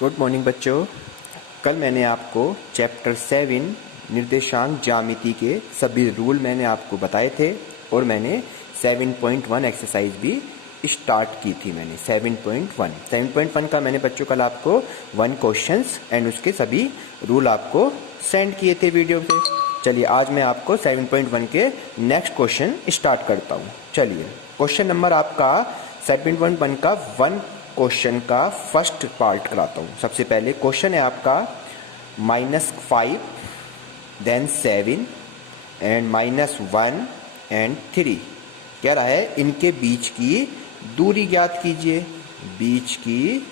Good morning बच्चों। कल मैंने आपको चैप्टर 7 निर्देशांक ज्यामिति के सभी रूल मैंने आपको बताए थे और मैंने 7.1 एक्सरसाइज भी स्टार्ट की थी। मैंने 7.1 का मैंने बच्चों कल आपको 1 क्वेश्चंस एंड उसके सभी रूल आपको सेंड किए थे वीडियो पे। चलिए आज मैं आपको 7.1 के नेक्स्ट क्वेश्चन स्टार्ट करता हूँ। चलिए क्वेश्चन नंबर आपका 7.1 का 1 क्वेश्चन का फर्स्ट पार्ट कराता हूँ। सबसे पहले क्वेश्चन है आपका -5 देन 7 एंड -1 एंड 3 कह रहा है इनके बीच की दूरी ज्ञात कीजिए। बीच की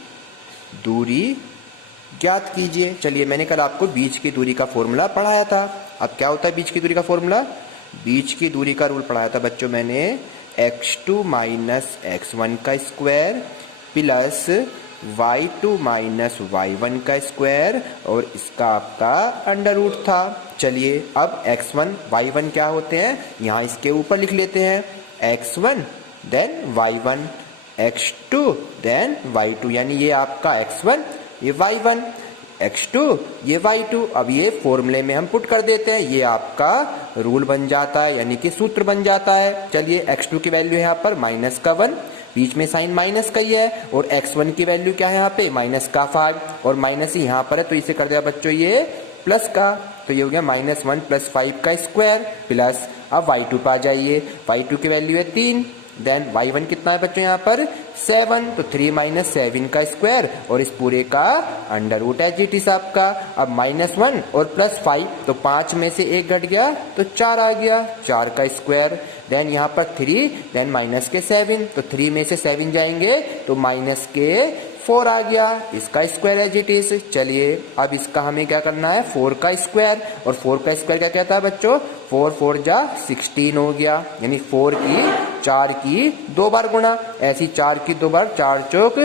दूरी ज्ञात कीजिए। चलिए मैंने कल आपको बीच की दूरी का फॉर्मूला पढ़ाया था। अब क्या होता है बीच की दूरी का फॉर्मूला? बीच की दूरी का रूल पढ़ाया था बच्चों मैंने x2 - x1 का स्क्वायर प्लस y2 - y1 का स्क्वायर और इसका आपका अंडर रूट था। चलिए अब x1 y1 क्या होते हैं यहाँ इसके ऊपर लिख लेते हैं। x1 then y1, x2 then y2, यानी ये आपका x1 ये y1, x2 ये y2। अब ये फॉर्मूले में हम पुट कर देते हैं, ये आपका रूल बन जाता है यानी कि सूत्र बन जाता है। चलिए x2 की वैल्यू है यहाँ पर -1, बीच में साइन माइनस का ही है, और x1 की वैल्यू क्या है यहाँ पे -5 और माइनस ही यहाँ पर है तो इसे कर दिया बच्चों ये प्लस का, तो ये हो गया -1 + 5 का स्क्वायर प्लस। अब y2 पे आ जाइए, y2 की वैल्यू है 3 देन y1 कितना है बच्चों यहाँ पर 7, तो 3 - 7 का स्क्वायर और इस पूरे का अंडर रूट है जी साहब का। अब -1 और +5 तो 5 में से 1 घट गया तो 4 आ गया, 4 का स्क्वायर देन यहाँ पर 3 देन -7, तो 3 में से 7 जाएंगे तो -4 आ गया, इसका स्क्वायर है जी। चलिए अब इसका हमें क्या करना है 4 का स्क्वायर, और 4 का स्क्वायर क्या कहता है बच्चों 4 4 जा 16 हो गया, यानी 4 की 2 बार गुणा, ऐसी 4 की 2 बार 4 चौक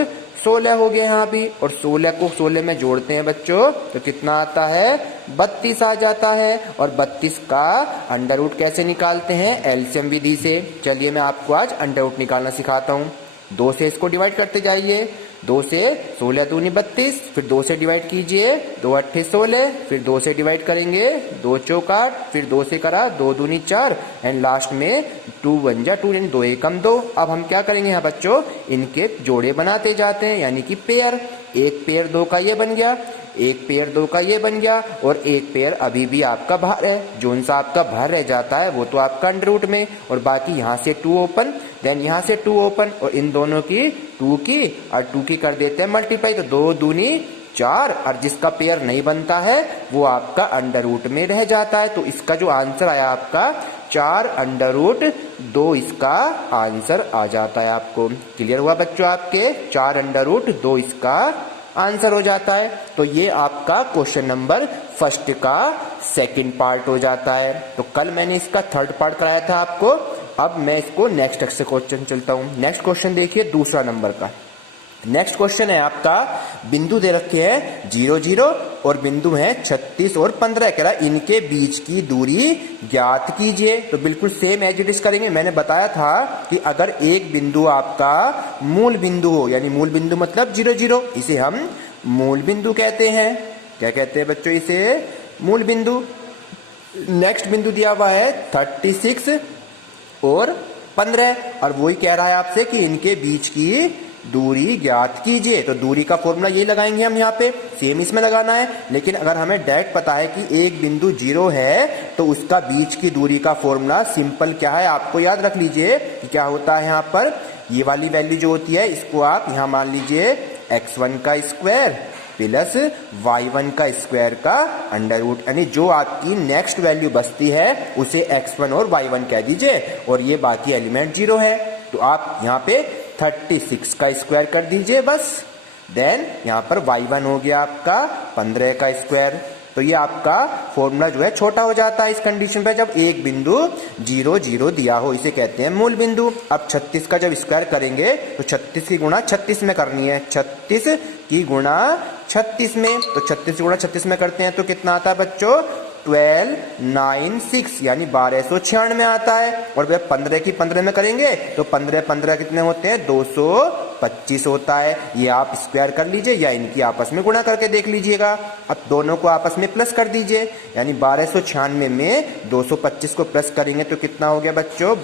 16 हो गया यहाँ भी, और 16 को 16 में जोड़ते हैं बच्चों तो कितना आता है 32 आ जाता है। और 32 का अंडर रूट कैसे निकालते हैं एलसीएम विधि से। चलिए मैं आपको आज अंडर रूट निकालना सिखाता हूँ। 2 से इसको डिवाइड करते जाइए, 2 से 16 दूनी 32, फिर 2 से डिवाइड कीजिए 2 8 16, फिर 2 से डिवाइड करेंगे 2 चौक 8, फिर 2 से करा 2 दूनी 4 एंड लास्ट में 2 1 जा 2 यानी 2 एकम 2। अब हम क्या करेंगे यहाँ बच्चों इनके जोड़े बनाते जाते हैं यानी कि पेयर। एक पेयर 2 का ये बन गया, एक पेयर 2 का ये बन गया, और एक पेयर अभी भी आपका बाहर है, जोन सा आपका बाहर रह जाता है वो तो आपका अंडर रूट में, और बाकी यहाँ से 2 ओपन देन यहाँ से 2 ओपन, और इन दोनों की 2 की और 2 की कर देते हैं मल्टीप्लाई, तो 2 दूनी 4, और जिसका पेयर नहीं बनता है वो आपका अंडर रूट में रह जाता है। तो इसका जो आंसर आया आपका 4 अंडर रूट 2 इसका आंसर आ जाता है। आपको क्लियर हुआ बच्चों? आपके 4 अंडर रूट 2 इसका आंसर हो जाता है। तो ये आपका क्वेश्चन नंबर फर्स्ट का सेकंड पार्ट हो जाता है। तो कल मैंने इसका थर्ड पार्ट कराया था आपको, अब मैं इसको नेक्स्ट क्वेश्चन चलता हूँ। नेक्स्ट क्वेश्चन देखिए दूसरा नंबर का। नेक्स्ट क्वेश्चन है आपका बिंदु दे रखे हैं 0 0 और बिंदु है 36 और 15, कह रहा इनके बीच की दूरी ज्ञात कीजिए। तो बिल्कुल सेम एज इट इज करेंगे। मैंने बताया था कि अगर एक बिंदु आपका मूल बिंदु हो, यानी मूल बिंदु मतलब 0 0, इसे हम मूल बिंदु कहते हैं। क्या कहते हैं बच्चों इसे? मूल बिंदु। नेक्स्ट बिंदु दिया हुआ है 36 और 15, और वही कह रहा है आपसे कि इनके बीच की दूरी ज्ञात कीजिए। तो दूरी का फॉर्मूला ये लगाएंगे हम यहाँ पे, सेम इसमें लगाना है। लेकिन अगर हमें डायरेक्ट पता है कि एक बिंदु 0 है तो उसका बीच की दूरी का फॉर्मूला सिंपल क्या है आपको याद रख लीजिए कि क्या होता है यहाँ पर ये वाली वैल्यू जो होती है इसको आप यहाँ मान लीजिए x1 का स्क्वायर प्लस y1 का स्क्वायर का अंडर रूट, यानी जो आपकी नेक्स्ट वैल्यू बचती है उसे x1 और y1 कह दीजिए, और ये बाकी एलिमेंट 0 है तो आप यहाँ पे 36 का स्क्वायर कर दीजिए बस। देन यहाँ पर y1 हो गया आपका 15 का स्क्वायर। तो ये आपका फॉर्मूला जो है छोटा हो जाता है इस कंडीशन पे जब एक बिंदु 0 0 दिया हो, इसे कहते हैं मूल बिंदु। अब 36 का जब स्क्वायर करेंगे तो 36 की गुणा 36 में करनी है, 36 की गुणा 36 में, तो 36 गुणा 36 में करते हैं तो कितना आता है बच्चों 1296 यानी 1296 आता है। और वह 15 की 15 में करेंगे तो 15 15 कितने होते हैं 255 25 होता है। ये आप स्क्वायर कर लीजिए या इनकी आपस में गुणा करके देख लीजिएगा। अब दोनों को आपस में प्लस कर दीजिए, यानी 1296 में 225 को प्लस करेंगे तो कितना हो गया बच्चों,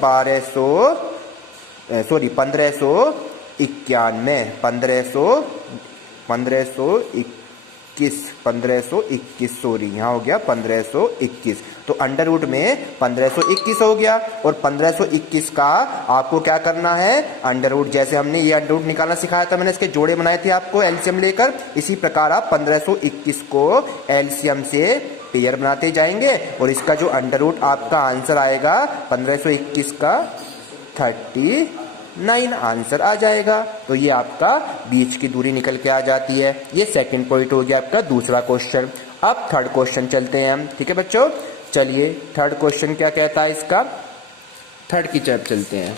1521 सॉरी, यहाँ हो गया 1521। तो अंडर रूट में 1521 हो गया। और 1521 का आपको क्या करना है, अंडर रूट, जैसे हमने ये अंडर रूट निकालना सिखाया था, मैंने इसके जोड़े बनाए थे आपको एलसीएम लेकर, इसी प्रकार आप 1521 को एलसीएम से पेयर बनाते जाएंगे और इसका जो अंडर रूट आपका आंसर आएगा 1521 का 39 आंसर आ जाएगा। तो ये आपका बीच की दूरी निकल के आ जाती है। ये सेकंड पॉइंट हो गया आपका दूसरा क्वेश्चन। अब थर्ड क्वेश्चन चलते हैं हम, ठीक है बच्चों। चलिए थर्ड क्वेश्चन क्या कहता है इसका, थर्ड की तरफ चलते हैं।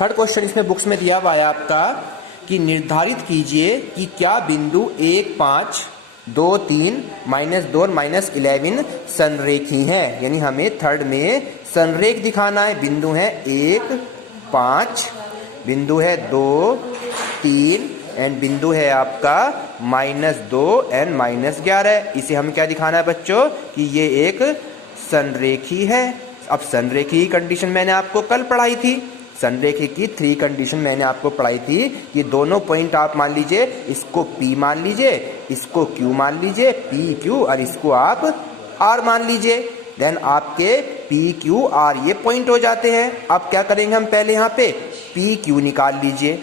थर्ड क्वेश्चन इसमें बुक्स में दिया हुआ है आपका कि निर्धारित कीजिए कि क्या बिंदु 1, 5, 2, 3, -2 और -11 संरेखी हैं। यानी हमें थर्ड में संरेख दिखाना है। बिंदु है 1, 5, बिंदु है 2, 3 एंड बिंदु है आपका -2 एंड -11। इसे हम क्या दिखाना है बच्चों कि ये एक संरेखी है। अब संरेखी की कंडीशन मैंने आपको कल पढ़ाई थी, संरेखी की 3 कंडीशन मैंने आपको पढ़ाई थी कि दोनों पॉइंट आप मान लीजिए, इसको P मान लीजिए, इसको Q मान लीजिए, PQ, और इसको आप R मान लीजिए। देन आपके PQR ये पॉइंट हो जाते हैं। अब क्या करेंगे हम, पहले यहाँ पे PQ निकाल लीजिए।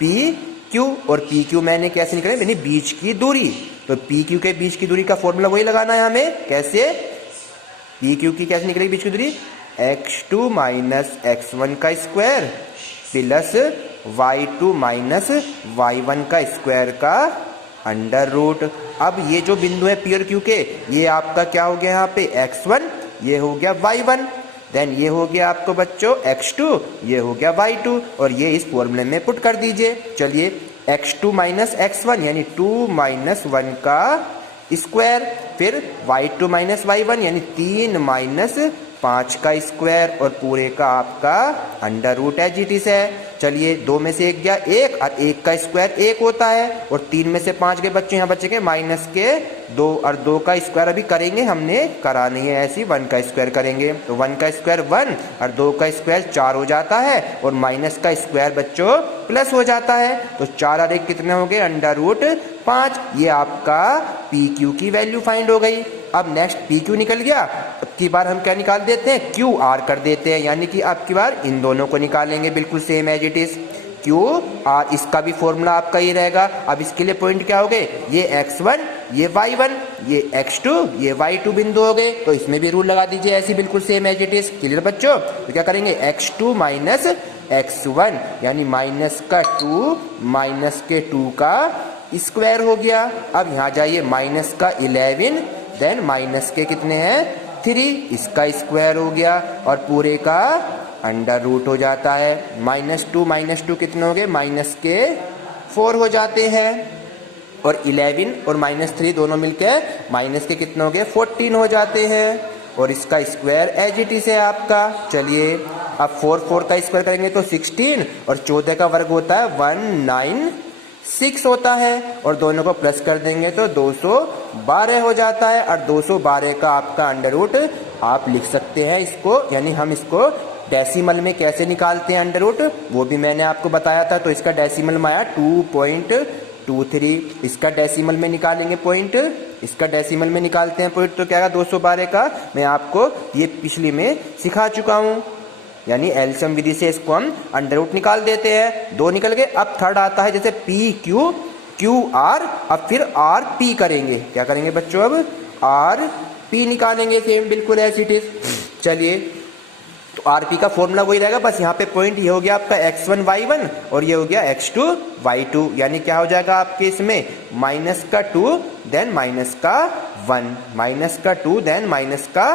PQ और PQ मैंने कैसे निकाले, यानी बीच की दूरी। तो PQ के बीच की दूरी का फॉर्मूला वही लगाना है हमें। कैसे, PQ की कैसे निकलेगी बीच की दूरी, x2 माइनस x1 का square plus y2 minus y1 का स्क्वायर का अंडर रूट। अब ये जो बिंदु है P और Q के, ये आपका क्या हो गया यहाँ पे x1, ये हो गया y1, देन ये हो गया आपको बच्चों x2, ये हो गया y2, और ये इस फॉर्मूले में पुट कर दीजिए। चलिए x2 माइनस x1 यानी 2 माइनस 1 का स्क्वायर, फिर y2 माइनस y1 यानी 3 माइनस 5 का स्क्वायर, और पूरे का आपका अंडर रूट है जीटी से। चलिए 2 में से 1 गया 1, और 1 का स्क्वायर 1 होता है, और 3 में से 5 के बच्चे यहाँ बच्चे के माइनस के 2, और 2 का स्क्वायर अभी करेंगे, हमने करा नहीं है ऐसी, 1 का स्क्वायर करेंगे। तो 1 का स्क्वायर 1 और 2 का स्क्वायर 4 हो जाता है, और माइनस का स्क्वायर बच्चों प्लस हो जाता है। तो 4 और 1 कितने हो गए, अंडर रूट 5। ये आपका PQ की वैल्यू फाइंड हो गई। अब नेक्स्ट PQ निकल गया, अब की बार हम क्या निकाल देते हैं, QR कर देते हैं, यानी कि अब की बार इन दोनों को निकालेंगे बिल्कुल same as it is. QR, इसका भी फॉर्मूला आपका ये रहेगा। अब इसके लिए पॉइंट क्या हो गए, ये x1, ये y1, ये x2, ये y2 बिंदु हो गए। तो इसमें भी रूल लगा दीजिए ऐसी बिल्कुल same as it is. Clear बच्चों, तो क्या करेंगे, x2 माइनस x1 यानी माइनस का 2 माइनस के 2 का स्क्वायर हो गया। अब यहाँ जाइए, माइनस का 11 देन माइनस के कितने हैं 3, इसका स्क्वायर हो गया, और पूरे का अंडर रूट हो जाता है। -2 कितने हो गए, माइनस के 4 हो जाते हैं, और 11 और -3 दोनों मिलकर माइनस के कितने हो गए 14 हो जाते हैं, और इसका स्क्वायर एज इट इज है आपका। चलिए अब 4 का स्क्वायर करेंगे तो 16, और 14 का वर्ग होता है 196 होता है, और दोनों को प्लस कर देंगे तो 212 हो जाता है, और 212 का आपका अंडर रूट आप लिख सकते हैं इसको, यानी हम इसको डेसिमल में कैसे निकालते हैं अंडर रूट, वो भी मैंने आपको बताया था। तो इसका डेसिमल में आया 2.23, इसका डेसिमल में निकालेंगे पॉइंट, इसका डेसिमल में निकालते हैं पॉइंट, तो क्या आएगा 212 का। मैं आपको ये पिछली में सिखा चुका हूँ, यानी एलसीएम विधि से इसको हम अंडर रूट निकाल देते हैं। 2 निकल गए। अब थर्ड आता है जैसे PQ, QR, अब फिर RP करेंगे। क्या करेंगे बच्चों, अब RP निकालेंगे सेम बिल्कुल ऐसे इट इज। चलिए तो RP का फॉर्मूला वही रहेगा, बस यहाँ पे पॉइंट ये हो गया आपका x1 y1 और ये हो गया x2 y2, यानी क्या हो जाएगा आपके इसमें माइनस का 2 देन माइनस का 1, माइनस का 2 देन माइनस का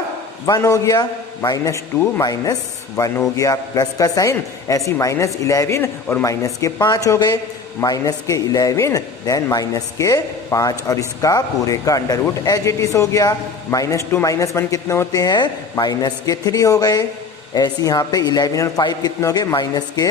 1 हो गया, -2 -1 हो गया, प्लस का साइन ऐसी -11 और माइनस के 5 हो गए, माइनस के 11 देन माइनस के 5, और इसका पूरे का under root as it is हो गया। -2 -1 कितने होते हैं, माइनस के 3 हो गए। ऐसे यहाँ पे 11 और 5 कितने हो गए, माइनस के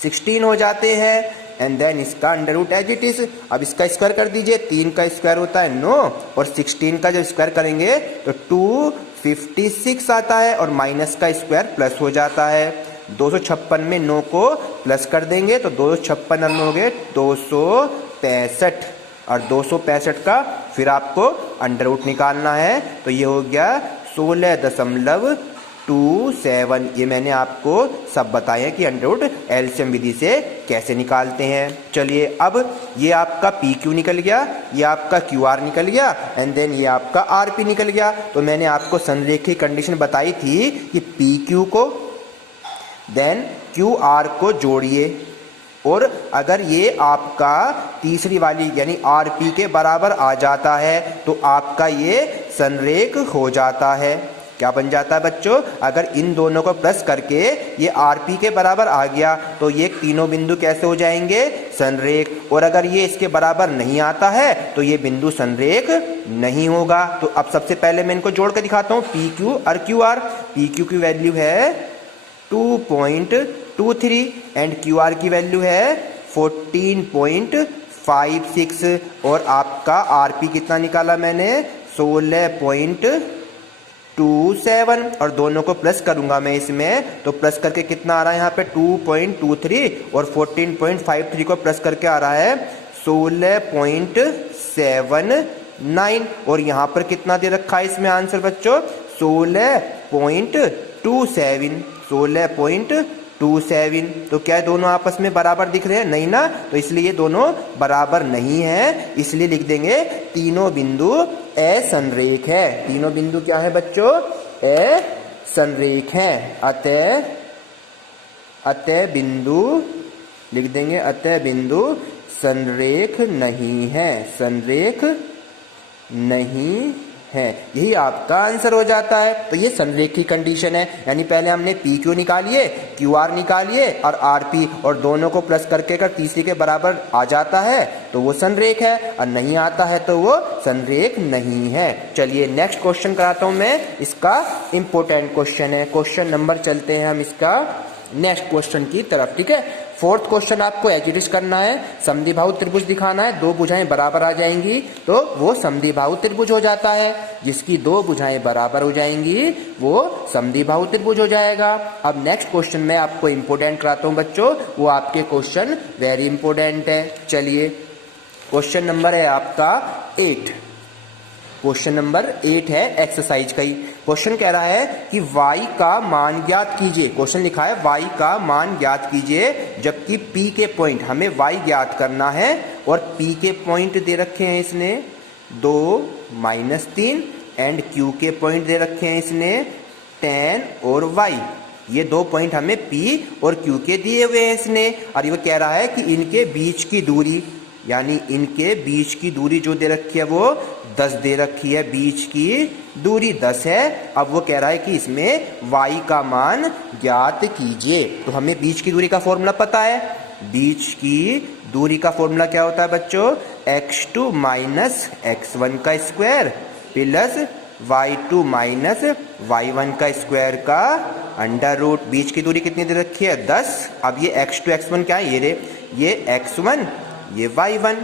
16 हो जाते हैं एंड देन इसका under root as it is. अब इसका स्क्वायर कर दीजिए, 3 का स्क्वायर होता है 9 और 16 का जब स्क्वायर करेंगे तो 256 आता है और माइनस का स्क्वायर प्लस हो जाता है। 256 में 9 को प्लस कर देंगे तो 256 हो गए 265 और 265 का फिर आपको अंडर रूट निकालना है तो ये हो गया 16.27। ये मैंने आपको सब बताया कि अंडर रूट एलसीएम विधि से कैसे निकालते हैं। चलिए अब ये आपका पी क्यू निकल गया, ये आपका क्यू आर निकल गया एंड देन ये आपका आर पी निकल गया। तो मैंने आपको संरेखी कंडीशन बताई थी कि पी क्यू को देन क्यू आर को जोड़िए और अगर ये आपका तीसरी वाली यानी आर पी के बराबर आ जाता है तो आपका ये संरेख हो जाता है। क्या बन जाता है बच्चों? अगर इन दोनों को प्लस करके ये आर पी के बराबर आ गया तो ये तीनों बिंदु कैसे हो जाएंगे? संरेख। और अगर ये इसके बराबर नहीं आता है तो ये बिंदु संरेख नहीं होगा। तो अब सबसे पहले मैं इनको जोड़ कर दिखाता हूँ, पी क्यू और क्यू आर। पी क्यू की वैल्यू है 2.23 एंड क्यू आर की वैल्यू है 14.56 और आपका आर पी कितना निकाला मैंने? 16.27 और दोनों को प्लस करूंगा मैं इसमें तो प्लस करके कितना आ रहा है यहाँ पे 2.23 और 14.53 को प्लस करके आ रहा है 16.79 और यहाँ पर कितना दे रखा है इसमें आंसर बच्चों? 16.27। तो क्या दोनों आपस में बराबर दिख रहे हैं? नहीं ना, तो इसलिए ये दोनों बराबर नहीं है, इसलिए लिख देंगे तीनों बिंदु असंरेख है। तीनों बिंदु क्या है बच्चों? असंरेख है। अतः बिंदु लिख देंगे, अतः बिंदु संरेख नहीं है, संरेख नहीं है। यही आपका आंसर हो जाता है। तो ये संरेख की कंडीशन है, यानी पहले हमने पी क्यू निकालिए, क्यू आर निकालिए और आर पी और दोनों को प्लस करके अगर तीसरी के बराबर आ जाता है तो वो संरेख है और नहीं आता है तो वो संरेख नहीं है। चलिए नेक्स्ट क्वेश्चन कराता हूं मैं, इसका इंपॉर्टेंट क्वेश्चन है। क्वेश्चन नंबर चलते हैं हम इसका नेक्स्ट क्वेश्चन की तरफ, ठीक है। फोर्थ क्वेश्चन आपको एग्जिट करना है, समद्विबाहु त्रिभुज दिखाना है, दो भुजाएं बराबर आ जाएंगी तो वो समद्विबाहु त्रिभुज हो जाता है। जिसकी दो भुजाएं बराबर हो जाएंगी वो समद्विबाहु त्रिभुज हो जाएगा। अब नेक्स्ट क्वेश्चन मैं आपको इंपोर्टेंट कराता हूं बच्चों, वो आपके क्वेश्चन वेरी इंपोर्टेंट है। चलिए क्वेश्चन नंबर है आपका 8। क्वेश्चन नंबर 8 है एक्सरसाइज का ही। क्वेश्चन कह रहा है कि y का मान ज्ञात कीजिए। क्वेश्चन लिखा है y का मान ज्ञात कीजिए, जबकि p के पॉइंट हमें y ज्ञात करना है और p के पॉइंट दे रखे हैं इसने 2, -3 एंड q के पॉइंट दे रखे हैं इसने 10 और y। ये दो पॉइंट हमें p और q के दिए हुए हैं इसने, और ये कह रहा है कि इनके बीच की दूरी, यानी इनके बीच की दूरी जो दे रखी है वो 10 दे रखी है, बीच की दूरी 10 है। अब वो कह रहा है कि इसमें y का मान ज्ञात कीजिए। तो हमें बीच की दूरी का फॉर्मूला पता है। बीच की दूरी का फॉर्मूला क्या होता है बच्चों? x2 माइनस x1 का square plus y2 minus y1 का स्क्वायर का अंडर रूट। बीच की दूरी कितनी दे रखी है? 10। अब ये x2 x1 क्या है? ये x1 ये y1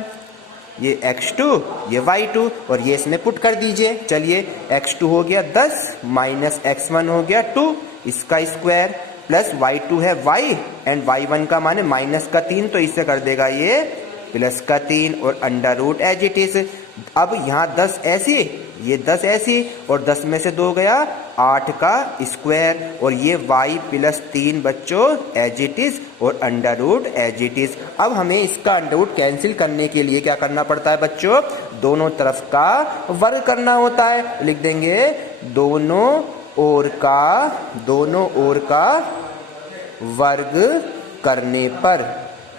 ये x2 ये y2 और ये इसमें पुट कर दीजिए। चलिए x2 हो गया 10 माइनस x1 हो गया 2 इसका स्क्वायर प्लस y2 है y एंड y1 का मान है माइनस का 3 तो इससे कर देगा ये प्लस का 3 और under root as it is. अब यहाँ 10 ऐसी, ये 10 ऐसी और 10 में से 2 गया 8 का स्क्वायर और ये y प्लस 3 बच्चों एज इट इज और under root as it is. अब हमें इसका अंडर रूट कैंसिल करने के लिए क्या करना पड़ता है बच्चों? दोनों तरफ का वर्ग करना होता है। लिख देंगे दोनों ओर का वर्ग करने पर।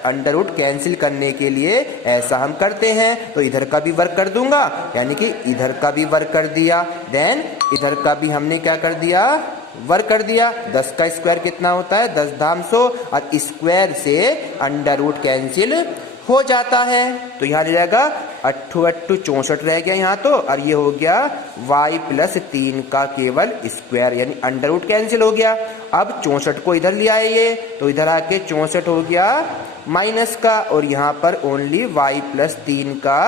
अंडर रूट कैंसिल करने के लिए ऐसा हम करते हैं, तो इधर का भी वर्ग कर दूंगा, यानी कि इधर का भी वर्ग कर दिया, देन इधर का भी हमने क्या कर दिया? वर्ग कर दिया। 10 का स्क्वायर कितना होता है? 10 धाम 100 और स्क्वायर से अंडर रूट कैंसिल हो जाता है। तो यहाँ आ जाएगा अट्ठू अट्ठू 64 रह गया यहाँ तो, और ये हो गया y प्लस 3 का केवल स्क्वायर, यानी अंडर रूट कैंसिल हो गया। अब 64 को इधर ले आए ये, तो इधर आके 64 हो गया माइनस का, और यहाँ पर ओनली y प्लस 3 का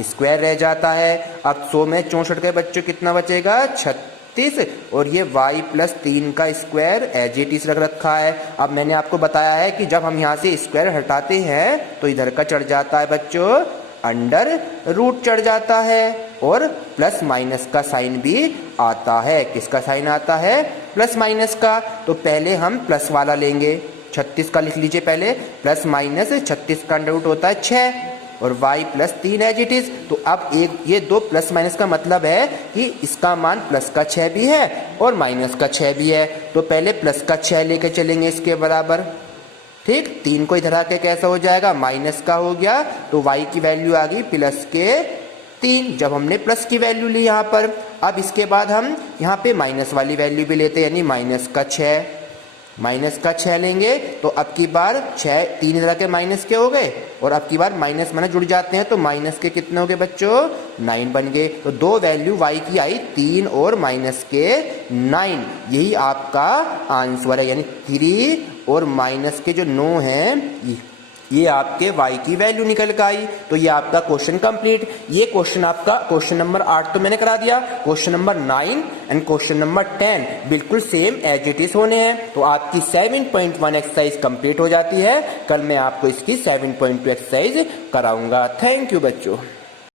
स्क्वायर रह जाता है। अब 100 में 64 के बच्चों कितना बचेगा 36, और ये y प्लस 3 का स्क्वायर एज इट इज रख रखा है। अब मैंने आपको बताया है कि जब हम यहाँ से स्क्वायर हटाते हैं तो इधर का चढ़ जाता है बच्चों, अंडर रूट चढ़ जाता है, और प्लस माइनस का साइन भी आता है। किसका साइन आता है? प्लस माइनस का। तो पहले हम प्लस वाला लेंगे, 36 का लिख लीजिए पहले, प्लस माइनस 36 का अंडर रूट होता है 6, और y plus 3 as it is. तो अब एक ये दो प्लस माइनस का मतलब है कि इसका मान प्लस का 6 भी है और माइनस का 6 भी है। तो पहले प्लस का 6 लेके चलेंगे इसके बराबर, ठीक। 3 को इधर आके कैसा हो जाएगा? माइनस का हो गया, तो y की वैल्यू आ गई प्लस के 3, जब हमने प्लस की वैल्यू ली यहाँ पर। अब इसके बाद हम यहाँ पे माइनस वाली वैल्यू भी लेते हैं, यानी माइनस का 6 लेंगे। तो अब की बार 6 3 इधर के माइनस के हो गए, और अब की बार माइनस माइनस जुड़ जाते हैं, तो माइनस के कितने हो गए बच्चों? 9 बन गए। तो दो वैल्यू y की आई 3 और माइनस के 9, यही आपका आंसर है, यानी 3 और माइनस के जो 9 हैं ये आपके y की वैल्यू निकल कर आई। तो ये आपका क्वेश्चन कंप्लीट। ये क्वेश्चन आपका क्वेश्चन नंबर 8 तो मैंने करा दिया, question number 9 and question number 10 बिल्कुल सेम एज इट इज होने हैं। तो आपकी 7.1 एक्सरसाइज कंप्लीट हो जाती है। कल मैं आपको इसकी 7.2 एक्सरसाइज कराऊंगा। थैंक यू बच्चों।